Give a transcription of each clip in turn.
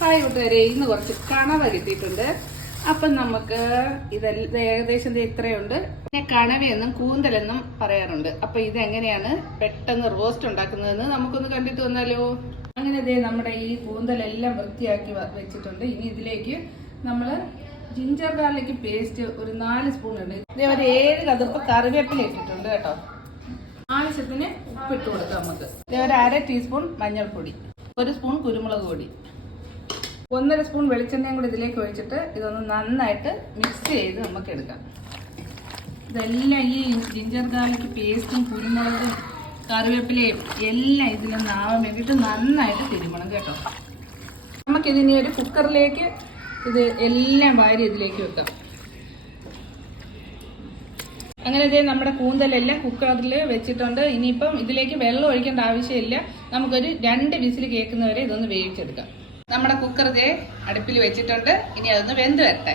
Hi കൂട്ടുകാരെ, ഇന്ന് കുറച്ച് കണവ കിട്ടിയിട്ടുണ്ട്. അപ്പം നമുക്ക് ഇതെല്ലാം ഏകദേശം ഇത്രയുണ്ട്. പിന്നെ കണവയെന്നും കൂന്തലെന്നും പറയാറുണ്ട്. അപ്പൊ ഇതെങ്ങനെയാണ് പെട്ടെന്ന് റോസ്റ്റ് ഉണ്ടാക്കുന്നതെന്ന് നമുക്കൊന്ന് കണ്ടിട്ട് വന്നാലോ. അങ്ങനെ നമ്മുടെ ഈ കൂന്തലെല്ലാം വൃത്തിയാക്കി വെച്ചിട്ടുണ്ട്. ഇനി ഇതിലേക്ക് നമ്മൾ ജിഞ്ചർ ഗാർലിക് പേസ്റ്റ് ഒരു 4 സ്പൂൺ ഉണ്ട്. ഇതേ ഒരു 7 കതിർപ്പ് കറിവേപ്പില ഇട്ടിട്ടുണ്ട് കേട്ടോ. ആവശ്യത്തിന് ഉപ്പിട്ട് കൊടുക്കാം നമുക്ക്. ഇതേ ഒരു 1/2 ടീസ്പൂൺ മഞ്ഞൾപ്പൊടി, 1 സ്പൂൺ കുരുമുളക് പൊടി, 1.5 സ്പൂൺ വെളിച്ചെണ്ണയും കൂടി ഇതിലേക്ക് ഒഴിച്ചിട്ട് ഇതൊന്ന് നന്നായിട്ട് മിക്സ് ചെയ്ത് നമുക്ക് എടുക്കാം. ഇതെല്ലാം ഈ ജിഞ്ചർ ഗാർലിക് പേസ്റ്റും കുരുമുളകും കറിവേപ്പിലയും എല്ലാം ഇതിലൊന്ന് ആവാൻ വേണ്ടിയിട്ട് നന്നായിട്ട് തിരുമണം കേട്ടോ. നമുക്കിതിനി ഒരു കുക്കറിലേക്ക് ഇത് എല്ലാം വാരി ഇതിലേക്ക് വെക്കാം. അങ്ങനെ നമ്മുടെ കൂന്തലെല്ലാം കുക്കറിൽ വെച്ചിട്ടുണ്ട്. ഇനിയിപ്പം ഇതിലേക്ക് വെള്ളം ഒഴിക്കേണ്ട ആവശ്യമില്ല. നമുക്കൊരു 2 വിസിൽ കേൾക്കുന്നവരെ ഇതൊന്ന് വേവിച്ചെടുക്കാം. നമ്മുടെ കുക്കർ അടുപ്പിൽ വെച്ചിട്ടുണ്ട്. ഇനി അതൊന്ന് വെന്ത് വരട്ടെ.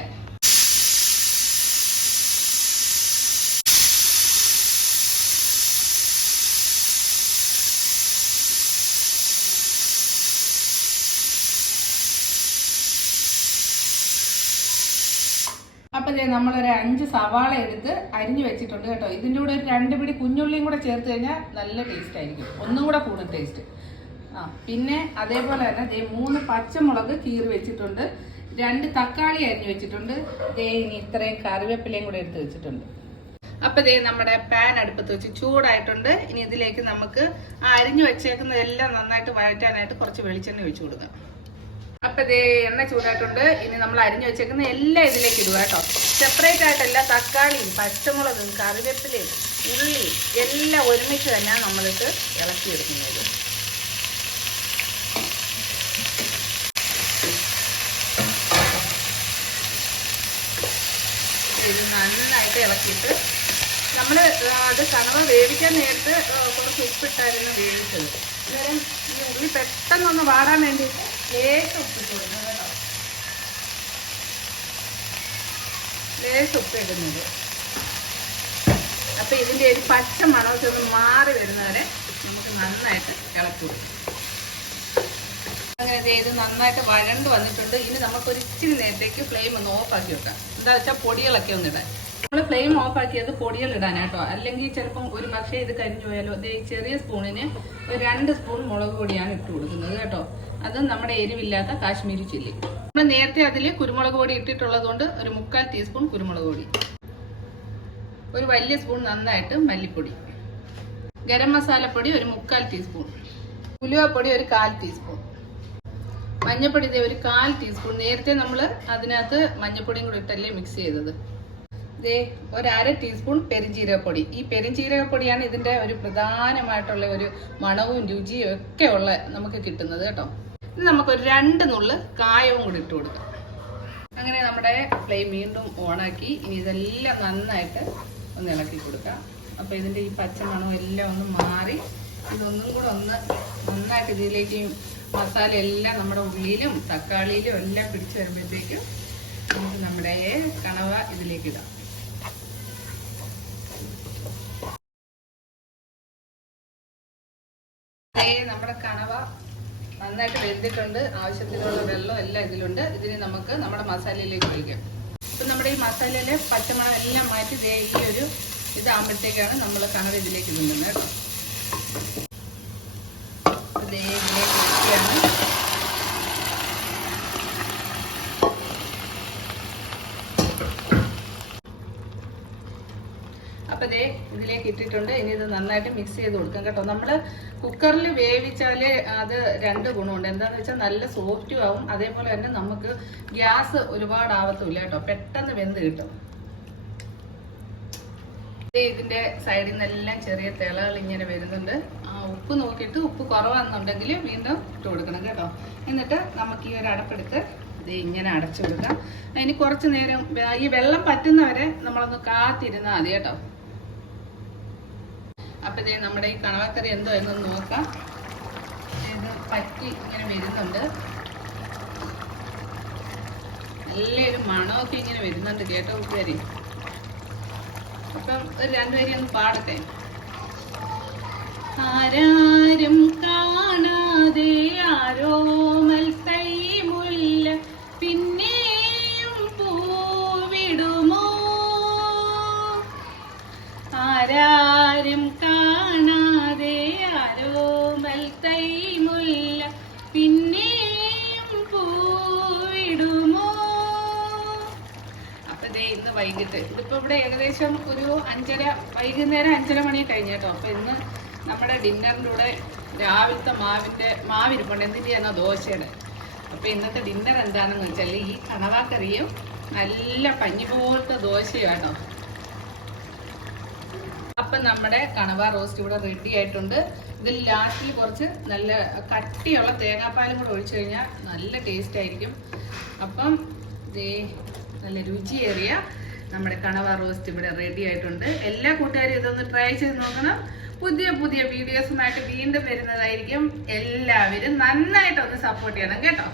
അപ്പൊ നമ്മളൊരു 5 സവാള എടുത്ത് അരിഞ്ഞു വെച്ചിട്ടുണ്ട് കേട്ടോ. ഇതിൻ്റെ കൂടെ ഒരു 2 പിടി കുഞ്ഞുള്ളിയും കൂടെ ചേർത്ത് കഴിഞ്ഞാൽ നല്ല ടേസ്റ്റ് ആയിരിക്കും, ഒന്നും കൂടെ കൂടുതൽ ടേസ്റ്റ്. പിന്നെ അതേപോലെ തന്നെ 3 പച്ചമുളക് കീറി വെച്ചിട്ടുണ്ട്, 2 തക്കാളി അരിഞ്ഞു വെച്ചിട്ടുണ്ട്. ഇനി ഇത്രയും കറിവേപ്പിലയും കൂടെ എടുത്ത് വെച്ചിട്ടുണ്ട്. അപ്പൊ നമ്മുടെ പാൻ അടുപ്പത്ത് വെച്ച് ചൂടായിട്ടുണ്ട്. ഇനി ഇതിലേക്ക് നമുക്ക് അരിഞ്ഞു വെച്ചേക്കുന്നതെല്ലാം നന്നായിട്ട് വഴറ്റാനായിട്ട് കുറച്ച് വെളിച്ചെണ്ണ ഒഴിച്ചു കൊടുക്കാം. അപ്പൊ എണ്ണ ചൂടായിട്ടുണ്ട്. ഇനി നമ്മൾ അരിഞ്ഞു വെച്ചേക്കുന്ന എല്ലാം ഇതിലേക്ക് ഇടുക കേട്ടോ. സെപ്പറേറ്റ് ആയിട്ടല്ല, തക്കാളിയും പച്ചമുളകും കറിവേപ്പിലയും ഉള്ളിയും എല്ലാം ഒരുമിച്ച് തന്നെയാണ് നമ്മളിട്ട് ഇളക്കിയെടുക്കുന്നത്. ഇത് നന്നായിട്ട് ഇളക്കിയിട്ട് നമ്മൾ അത് കണവ വേവിക്കാൻ നേരത്ത് കുറച്ച് ഉപ്പിട്ടായിരുന്നു വേവിച്ചത്. അന്നേരം ഈ ഉള്ളി പെട്ടെന്നൊന്ന് വാടാൻ വേണ്ടി ലേശം ഉപ്പിട്ട് കൊടുക്കണം കേട്ടോ. ലേശം ഉപ്പിടുന്നത്. അപ്പം ഇതിൻ്റെ ഒരു പച്ച മണമൊക്കെ ഒന്ന് മാറി വരുന്നവരെ നമുക്ക് നന്നായിട്ട് ഇളക്കി കൊടുക്കും. അങ്ങനെ ഇത് നന്നായിട്ട് വഴണ്ട് വന്നിട്ടുണ്ട്. ഇനി നമുക്കൊരു ഇച്ചിരി നേരത്തേക്ക് ഫ്ലെയിം ഒന്ന് ഓഫാക്കി വെക്കാം. എന്താ വെച്ചാൽ പൊടികളൊക്കെ ഒന്ന് ഇടാൻ. നമ്മൾ ഫ്ലെയിം ഓഫാക്കിയത് പൊടികൾ ഇടാനാട്ടോ, അല്ലെങ്കിൽ ചിലപ്പം ഒരു പക്ഷേ ഇത് കരിഞ്ഞു പോയാലോ. ചെറിയ സ്പൂണിന് ഒരു 2 സ്പൂൺ മുളക് പൊടിയാണ് ഇട്ട് കൊടുക്കുന്നത് കേട്ടോ. അത് നമ്മുടെ എരിവില്ലാത്ത കാശ്മീരി ചില്ലി. നമ്മൾ നേരത്തെ അതിൽ കുരുമുളക് പൊടി ഇട്ടിട്ടുള്ളത് കൊണ്ട് ഒരു 3/4 ടീസ്പൂൺ കുരുമുളക് പൊടി, ഒരു വലിയ സ്പൂൺ നന്നായിട്ട് മല്ലിപ്പൊടി, ഗരം മസാലപ്പൊടി ഒരു 3/4 ടീസ്പൂൺ, ഉലുവപ്പൊടി ഒരു 1/4 ടീസ്പൂൺ, മഞ്ഞപ്പൊടി ഒരു 1/4 ടീസ്പൂൺ. നേരത്തെ നമ്മൾ അതിനകത്ത് മഞ്ഞപ്പൊടിയും കൂടി ഇട്ടല്ലേ മിക്സ് ചെയ്തത്. ഒരു 1/2 ടീസ്പൂൺ പെരിഞ്ജീരകപ്പൊടി. ഈ പെരിഞ്ജീരകപ്പൊടിയാണ് ഇതിൻ്റെ ഒരു പ്രധാനമായിട്ടുള്ള ഒരു മണവും രുചിയും ഒക്കെ ഉള്ള നമുക്ക് കിട്ടുന്നത് കേട്ടോ. ഇത് നമുക്കൊരു 2 നുള്ള് കായവും കൂടി ഇട്ട് കൊടുക്കാം. അങ്ങനെ നമ്മുടെ ഫ്ലെയിം വീണ്ടും ഓണാക്കി ഇനി ഇതെല്ലാം നന്നായിട്ട് ഒന്ന് ഇളക്കി കൊടുക്കാം. അപ്പോൾ ഇതിൻ്റെ ഈ പച്ചമണവും എല്ലാം ഒന്ന് മാറി ഇതൊന്നും കൂടെ ഒന്ന് നന്നായിട്ട് ഇതിലേക്ക് മസാല എല്ലാം നമ്മുടെ ഉള്ളിയിലും തക്കാളിയിലും എല്ലാം പിടിച്ചു വരുമ്പോഴത്തേക്കും നമുക്ക് നമ്മുടെ കണവ ഇതിലേക്ക് ഇടാം. നമ്മുടെ കണവ നന്നായിട്ട് വെന്തിട്ടുണ്ട്. ആവശ്യത്തിനുള്ള വെള്ളം എല്ലാം ഇതിലുണ്ട്. ഇതിന് നമുക്ക് നമ്മുടെ മസാലയിലേക്ക് ഒഴിക്കാം. ഇപ്പം നമ്മുടെ ഈ മസാലയിലെ പച്ചമണം എല്ലാം മാറ്റി ഈ ഒരു ഇതാകുമ്പോഴത്തേക്കാണ് നമ്മൾ കണവ ഇതിലേക്ക് ഇടുന്നത് കേട്ടോ. ഇതിലേക്ക് ഒഴിക്കുകയാണ്. അപ്പം ഇതിലേക്ക് ഇട്ടിട്ടുണ്ട്. ഇനി ഇത് നന്നായിട്ട് മിക്സ് ചെയ്ത് കൊടുക്കാം കേട്ടോ. നമ്മൾ കുക്കറിൽ വേവിച്ചാൽ അത് 2 ഗുണമുണ്ട്. എന്താണെന്ന് വെച്ചാൽ നല്ല സോഫ്റ്റും ആവും, അതേപോലെ തന്നെ നമുക്ക് ഗ്യാസ് ഒരുപാട് ആവത്തുമില്ല കേട്ടോ, പെട്ടെന്ന് വെന്ത് കിട്ടും. ഇതിൻ്റെ സൈഡിൽ നിന്നെല്ലാം ചെറിയ തിളകൾ ഇങ്ങനെ വരുന്നുണ്ട്. ഉപ്പ് നോക്കിയിട്ട് ഉപ്പ് കുറവാണെന്നുണ്ടെങ്കിൽ വീണ്ടും ഇട്ട് കൊടുക്കണം കേട്ടോ. എന്നിട്ട് നമുക്ക് ഈ ഒരു അടപ്പെടുത്ത് ഇങ്ങനെ അടച്ചു കൊടുക്കാം. ഇനി കുറച്ച് നേരം ഈ വെള്ളം പറ്റുന്നവരെ നമ്മളൊന്ന് കാത്തിരുന്നാൽ മതി കേട്ടോ. അപ്പം നമ്മുടെ ഈ കണവക്കറി എന്തോ എന്നൊന്ന് നോക്കാം. ഇത് പറ്റി ഇങ്ങനെ വരുന്നുണ്ട്, നല്ലൊരു മണമൊക്കെ ഇങ്ങനെ വരുന്നുണ്ട് കേട്ടോ കൂട്ടുകാരി. അപ്പം ഒരു 2 വരി ഒന്ന് പാടട്ടെ. ആരാരും കാണാതെ ആരോമൽ കൈമുല്ല വൈകിട്ട്. ഇതിപ്പോൾ ഇവിടെ ഏകദേശം ഒരു 5:30 വൈകുന്നേരം 5:30 മണി കഴിഞ്ഞ് കേട്ടോ. അപ്പോൾ ഇന്ന് നമ്മുടെ ഡിന്നറിൻ്റെ കൂടെ രാവിലത്തെ മാവിരിപ്പുണ്ട്. എന്തിൻ്റെ ആണോ? ദോശയുടെ. അപ്പോൾ ഇന്നത്തെ ഡിന്നർ എന്താണെന്ന് വെച്ചാൽ ഈ കണവാക്കറിയും നല്ല പഞ്ഞി പോലത്തെ ദോശയും കേട്ടോ. അപ്പം നമ്മുടെ കണവ റോസ്റ്റ് ഇവിടെ റെഡി ആയിട്ടുണ്ട്. ഇതിൽ ലാസ്റ്റിൽ കുറച്ച് നല്ല കട്ടിയുള്ള തേങ്ങാപ്പാലും കൂടെ ഒഴിച്ചു കഴിഞ്ഞാൽ നല്ല ടേസ്റ്റ് ആയിരിക്കും. അപ്പം നല്ല രുചിയേറിയ നമ്മുടെ കണവ റോസ്റ്റ് ഇവിടെ റെഡി ആയിട്ടുണ്ട്. എല്ലാ കൂട്ടുകാരും ഇതൊന്ന് ട്രൈ ചെയ്ത് നോക്കണം. പുതിയ പുതിയ വീഡിയോസുമായിട്ട് വീണ്ടും വരുന്നതായിരിക്കും. എല്ലാവരും നന്നായിട്ടൊന്ന് സപ്പോർട്ട് ചെയ്യണം കേട്ടോ.